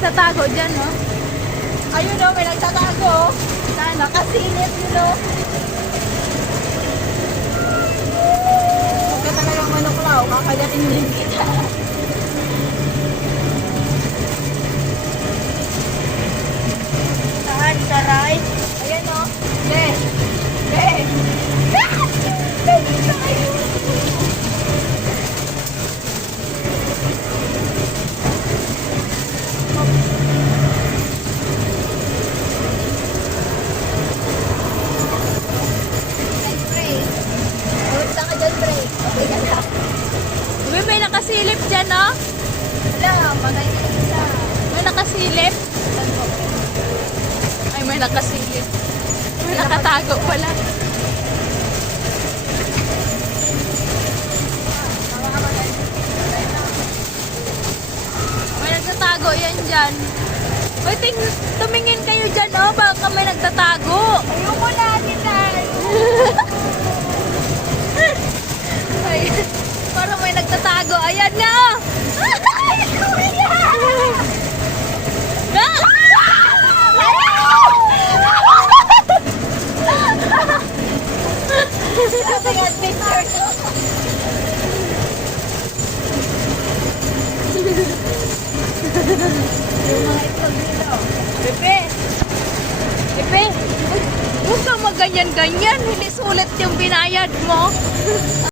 nagtatago dyan, no? Ayun o, may nagtatago. Nakasilip yun o. Huwag ka talagang manuklaw. Kakagatin din kita. Saan? Sa right? Ayan o. Left. Left. Left tayo. Uy, may nakasilip dyan, no? Wala, patay na yung isa. May nakasilip. Ay, may nakasilip. May nakatago pala. May nagtatago yan dyan. Uy, tumingin kayo dyan, oh. Baka may nagtatago. Ayoko na, Titan. Ay, parang may nagtatago. Ayan na, oh. Tingnan picture to. Yung mga itlog nito. Pepe! Pepe! Huwag kang maganyan-ganyan. Hindi sulit yung binayad mo.